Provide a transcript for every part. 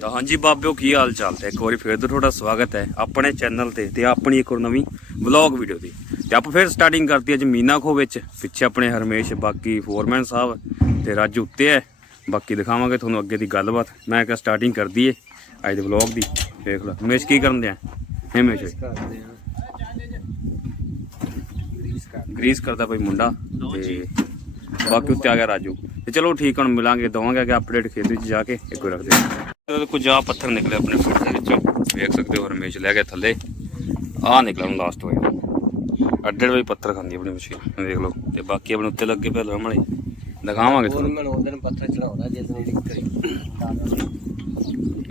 ਤਾਂ ਹਾਂਜੀ ਬਾਬਿਓ, ਕੀ ਹਾਲ ਚਾਲ ਤੇ? ਇੱਕ ਵਾਰੀ ਫੇਰ ਤੋਂ ਤੁਹਾਡਾ ਸਵਾਗਤ ਹੈ ਆਪਣੇ ਚੈਨਲ ਤੇ ਤੇ ਆਪਣੀ ਇੱਕ ਹੋਰ ਨਵੀਂ ਵਲੌਗ ਵੀਡੀਓ ਦੀ ਤੇ ਆਪਾਂ ਫੇਰ ਸਟਾਰਟਿੰਗ ਕਰਤੀ ਅੱਜ ਮੀਨਾ ਖੋ ਵਿੱਚ। ਪਿੱਛੇ ਆਪਣੇ ਹਰਮੇਸ਼, ਬਾਕੀ ਫੋਰਮੈਨ ਸਾਹਿਬ ਤੇ ਰਾਜੂ ਉੱਤੇ ਹੈ। ਬਾਕੀ ਦਿਖਾਵਾਂਗੇ ਤੁਹਾਨੂੰ ਅੱਗੇ ਦੀ ਗੱਲਬਾਤ। ਮੈਂ ਕਿਹਾ ਸਟਾਰਟਿੰਗ ਕਰ ਦਈਏ ਅੱਜ ਦੇ ਵਲੌਗ ਦੀ। ਦੇਖ ਲਓ ਹਮੇਸ਼ ਕੀ ਕਰਨ ਦਿਆ? ਹਰਮੇਸ਼ ਕਰਦੇ ਗਰੀਸ ਕਰਦਾ ਕੋਈ ਮੁੰਡਾ ਤੇ ਬਾਕੀ ਉੱਤੇ ਆ ਗਿਆ ਰਾਜੂ। ਤੇ ਚਲੋ ਠੀਕ ਹੁਣ ਮਿਲਾਂਗੇ, ਦਵਾਂਗੇ ਅੱਗੇ ਅਪਡੇਟ ਖੇਤ ਵਿੱਚ ਜਾ ਕੇ। ਇੱਕ ਵਾਰ ਰੱਖਦੇ ਹਾਂ। ਕੁਝ ਆ ਪੱਥਰ ਨਿਕਲੇ ਆਪਣੇ ਫਿੱਟ ਦੇ ਵਿੱਚੋਂ। ਵੇਖ ਸਕਦੇ ਹੋ ਰਮੇਸ਼ ਲੈ ਗਿਆ ਥੱਲੇ। ਆ ਨਿਕਲਿਆ ਹੁਣ ਲਾਸਟ ਹੋਇਆ ਅੱਡੇ ਵੀ ਪੱਥਰ ਖਾਂਦੀ ਆਪਣੀ ਮਸ਼ੀਨ ਦੇਖ ਲਓ। ਤੇ ਬਾਕੀ ਆਪਣੇ ਉੱਤੇ ਲੱਗੇ ਪਏ ਲਰਮ ਵਾਲੇ। ਦਿਖਾਵਾਂਗੇ ਤੁਹਾਨੂੰ। ਮੈਂ ਉਹ ਦਿਨ ਪੱਥਰ ਚੜਾਉਂਦਾ ਜਿਸ ਨੇ ਕਰੀ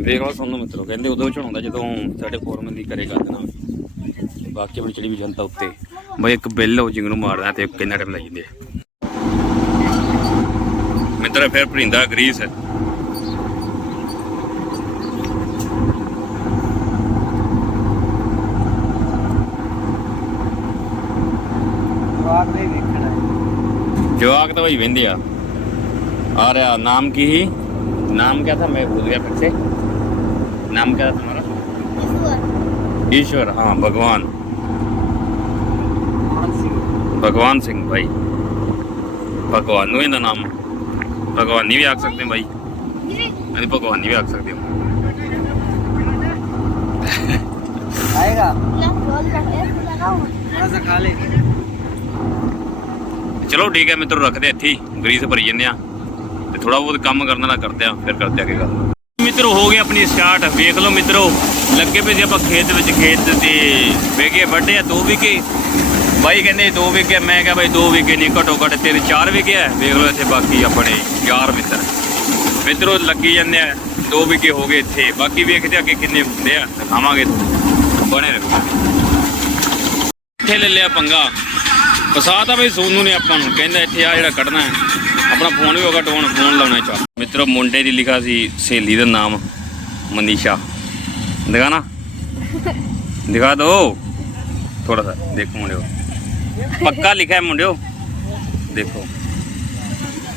ਦੇਖ ਲਓ ਤੁਹਾਨੂੰ ਮਿੱਤਰੋ ਕਹਿੰਦੇ ਉਦੋਂ ਚੜਾਉਂਦਾ ਜਦੋਂ ਸਾਡੇ ਫੋਰਮਨ ਦੀ ਕਰੇ ਕਰ ਦੇਣਾ। ਬਾਕੀ ਆਪਣੀ ਚੜੀ ਵੀ ਜਨਤਾ ਉੱਤੇ। ਬਈ ਇੱਕ ਬਿੱਲ ਹੋ ਜਿੰਗ ਨੂੰ ਮਾਰਦਾ ਤੇ ਕਿੰਨਾ ਟਾਈਮ ਲੱਗ ਜਾਂਦੇ। ਮਿੱਤਰ ਫਿਰ ਭਰਿੰਦਾ ਗਰੀਸ। ਹੈ ਜਵਾਕ ਦੇ ਵੇਖਣਾ ਹੈ। जवाक तो वही वेंदे आ आ रहा नाम की ही नाम क्या था मैं भूल गया फिर से नाम क्या था तुम्हारा ईश्वर हाँ भगवान ਮਾਨ ਸਿੰਘ भगवान सिंह भाई भगवान ਨੂੰ ਇਹਦਾ ਨਾਮ ਭਗਵਾਨੀ ਵੀ ਆਖ ਸਕਦੇ ਹੋ ਭਾਈ ਨਹੀਂ ਭਗਵਾਨੀ ਵੀ ਆਖ ਸਕਦੇ ਹੋ ਆਏਗਾ ਥੋੜਾ ਖਾ ਲੈ ਚਲੋ ਠੀਕ ਹੈ ਮਿੱਤਰੋ ਰੱਖਦੇ ਇੱਥੇ ਹੀ। ਗਰੀਸ ਭਰੀ ਜੰਨੇ ਆ। ਤੇ ਥੋੜਾ ਬਹੁਤ ਕੰਮ ਕਰਨ ਵਾਲਾ ਕਰਦੇ ਆ, ਫਿਰ ਕਰਦੇ ਅੱਗੇ ਗੱਲ। ਮਿੱਤਰੋ, ਹੋ ਗਿਆ ਆਪਣੀ ਸਟਾਰਟ ਵੇਖ ਲਓ ਮਿੱਤਰੋ, ਲੱਗੇ ਪਏ ਸੀ ਆਪਾਂ ਖੇਤ ਵਿੱਚ, ਖੇਤ ਤੇ ਵੇਗੇ ਵੱਡੇ ਆ, ਦੋ ਵਿਕੇ ਬਾਈ ਕਹਿੰਦੇ ਦੋ ਵਿਕੇ ਮੈਂ ਕਿਹਾ ਬਾਈ ਦੋ ਵਿਕੇ ਨਹੀਂ, ਘਟੋ ਘਟ ਤਿੰਨ ਚਾਰ ਵਿਕੇ ਆ। ਵੇਖ ਲਓ ਇੱਥੇ ਬਾਕੀ ਆਪਣੇ ਯਾਰ ਮਿੱਤਰ। ਮਿੱਤਰੋ, ਲੱਗੀ ਜਾਂਦੇ ਆ, ਦੋ ਵਿਕੇ ਹੋ ਗਏ ਇੱਥੇ। ਬਾਕੀ ਵੇਖਦੇ ਅੱਗੇ ਕਿੰਨੇ ਹੁੰਦੇ ਆ, ਦਿਖਾਵਾਂਗੇ। ਬਣੇ ਰਹੋ। ਇੱਥੇ ਲੈ ਲਿਆ ਪੰਗਾ। ਫਸਾ ਤਾਂ ਬਈ ਸੋਨੂ ਨੇ ਆਪਾਂ ਨੂੰ। ਕਹਿੰਦਾ ਇੱਥੇ ਆ ਜਿਹੜਾ ਕੱਢਣਾ ਹੈ। ਆਪਣਾ ਫੋਨ ਵੀ ਹੋਗਾ ਟੋਨ ਫੋਨ ਲਾਉਣਾ ਚਾ ਮਿੱਤਰੋ ਮੁੰਡੇ ਦੀ ਲਿਖਾ ਸੀ ਸਹੇਲੀ ਦਾ ਨਾਮ ਮਨੀਸ਼ਾ। ਦਿਖਾ ਨਾ। ਦਿਖਾ ਦੋ। ਥੋੜਾ ਸਾ ਦੇਖੋ ਮੁੰਡਿਓ। ਪੱਕਾ ਲਿਖਿਆ ਹੈ ਮੁੰਡਿਓ। ਦੇਖੋ।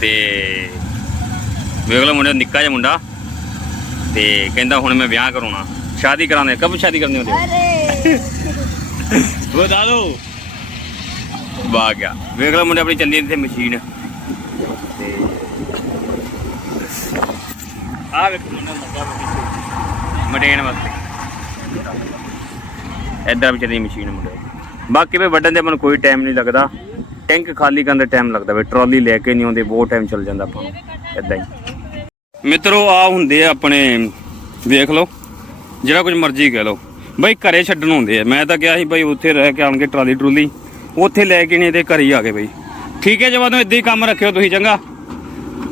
ਤੇ ਵੇਖ ਲਓ ਮੁੰਡਿਓ ਨਿੱਕਾ ਜਿਹਾ ਮੁੰਡਾ। ਤੇ ਕਹਿੰਦਾ ਹੁਣ ਮੈਂ ਵਿਆਹ ਕਰਾਉਣਾ। ਸ਼ਾਦੀ ਕਰਾਉਂਦੇ ਕਬ ਸ਼ਾਦੀ ਕਰਨੀ ਹੁੰਦੀ ਬਤਾ ਦੋ। ਬਾਗ ਗਿਆ ਵੇਖ ਲਓ ਮੁੰਡੇ ਆਪਣੀ ਚੱਲੀ ਇੱਥੇ ਮਸ਼ੀਨ। ਤੇ ਆ ਵੇਖ ਮੁੰਡਾ ਲੱਗਾ ਪਿੱਛੇ ਮਟੇਨ ਵਾਸਤੇ। ਐਦਾਂ ਵੀ ਚੱਲੀ ਮਸ਼ੀਨ ਮੁੰਡੇ ਬਾਕੀ ਵੀ ਵੱਡਣ ਦੇ ਮਨ ਕੋਈ ਟਾਈਮ ਨਹੀਂ ਲੱਗਦਾ। ਟੈਂਕ ਖਾਲੀ ਕਰਨ ਦਾ ਟਾਈਮ ਲੱਗਦਾ ਵੇ ਟਰਾਲੀ ਲੈ ਕੇ ਨਹੀਂ ਆਉਂਦੇ, ਬਹੁਤ ਟਾਈਮ ਚੱਲ ਜਾਂਦਾ ਆਪਾਂ ਨੂੰ। ਐਦਾਂ ਹੀ। ਮਿੱਤਰੋ ਆ ਹੁੰਦੇ ਆ ਆਪਣੇ, ਵੇਖ ਲਓ, ਜਿਹੜਾ ਕੁਝ ਮਰਜ਼ੀ ਕਹਿ ਲਓ। ਬਈ ਘਰੇ ਛੱਡਣ ਹੁੰਦੇ ਆ। ਮੈਂ ਤਾਂ ਕਿਹਾ ਸੀ, ਬਈ ਉੱਥੇ ਰਹਿ ਕੇ ਆਣਗੇ ਟਰਾਲੀ ਟਰੂਲੀ ਉੱਥੇ ਲੈ ਕੇ ਨਹੀਂ ਤੇ ਘਰੇ ਹੀ ਆ ਗਏ ਬਈ। ਠੀਕ ਹੈ ਜਵਾਦੋਂ ਇਦਾਂ ਹੀ ਕੰਮ ਰੱਖਿਓ ਤੁਸੀਂ ਚੰਗਾ।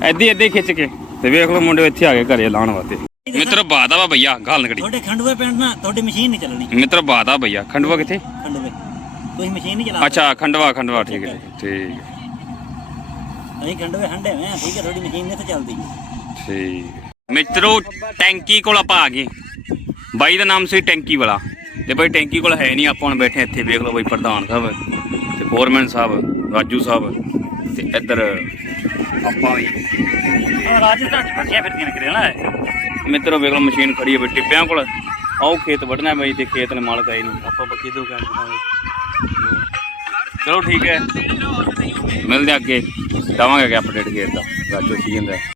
ਐਦੀ ਐਦੀ ਖਿੱਚ ਕੇ। ਤੇ ਵੇਖ ਲਓ ਮੁੰਡੇ ਇੱਥੇ ਆ ਗਏ ਘਰੇ ਲਾਉਣ ਵਾਸਤੇ। ਮਿੱਤਰ ਬਾਦਾ ਵਾ ਭਈਆ ਗਾਲ ਨਕੜੀ ਤੁਹਾਡੇ ਖੰਡੂਏ ਪਿੰਡ ਨਾ ਤੁਹਾਡੀ ਮਸ਼ੀਨ ਨਹੀਂ ਚੱਲਣੀ। ਮਿੱਤਰ ਬਾਦਾ ਭਈਆ ਖੰਡਵਾ ਕਿੱਥੇ? ਖੰਡੂਏ ਤੁਸੀਂ ਮਸ਼ੀਨ ਨਹੀਂ ਚਲਾ ਅੱਛਾ ਖੰਡਵਾ ਖੰਡਵਾ ਠੀਕ ਹੈ ਠੀਕ ਹੈ। ਅਸੀਂ ਖੰਡੂਏ ਹੰਡੇ ਮੈਂ ਠੀਕ ਹੈ ਤੁਹਾਡੀ ਮਸ਼ੀਨ ਨਹੀਂ ਤੇ ਚੱਲਦੀ। ਠੀਕ ਮਿੱਤਰੋ ਟੈਂਕੀ ਕੋਲ ਆਪਾਂ ਆ ਗਏ। ਬਾਈ ਦਾ ਨਾਮ ਸੀ ਟੈਂਕੀ ਵਾਲਾ। ਤੇ ਬਾਈ ਟੈਂਕੀ ਕੋਲ ਹੈ ਨਹੀਂ ਆਪਾਂ ਹੁਣ ਬੈਠੇ ਇੱਥੇ ਵੇਖ ਲਓ ਬਾਈ ਪ੍ਰਧਾਨ ਸਾਹਿਬ ਤੇ ਫੋਰਮੈਨ ਸਾਹਿਬ ਰਾਜੂ ਸਾਹਿਬ ਤੇ ਇੱਧਰ ਆਪਾਂ ਵੀ। ਰਾਜਸਥਾਨ ਚ ਫਸਿਆ ਫਿਰਦੀਆਂ ਕਰੇ ਨਾ ਮਿੱਤਰੋ ਵੇਖ ਲਓ ਮਸ਼ੀਨ ਖੜੀ ਹੈ ਬਈ ਟਿੱਪਿਆਂ ਕੋਲ। ਆਓ ਖੇਤ ਵੱਢਣਾ ਬਾਈ ਤੇ ਖੇਤ ਨੇ ਮਾਲਕ ਆਏ ਨਹੀਂ ਆਪਾਂ ਬੱਕੀ ਤੋਂ ਕੰਮ ਕਰਾਂਗੇ ਚਲੋ ਠੀਕ ਹੈ। ਮਿਲਦੇ ਅੱਗੇ। ਦਵਾਂਗੇ ਅਪਡੇਟ ਖੇਤ ਦਾ। ਰਾਜੂ ਸੀ ਜਾਂਦਾ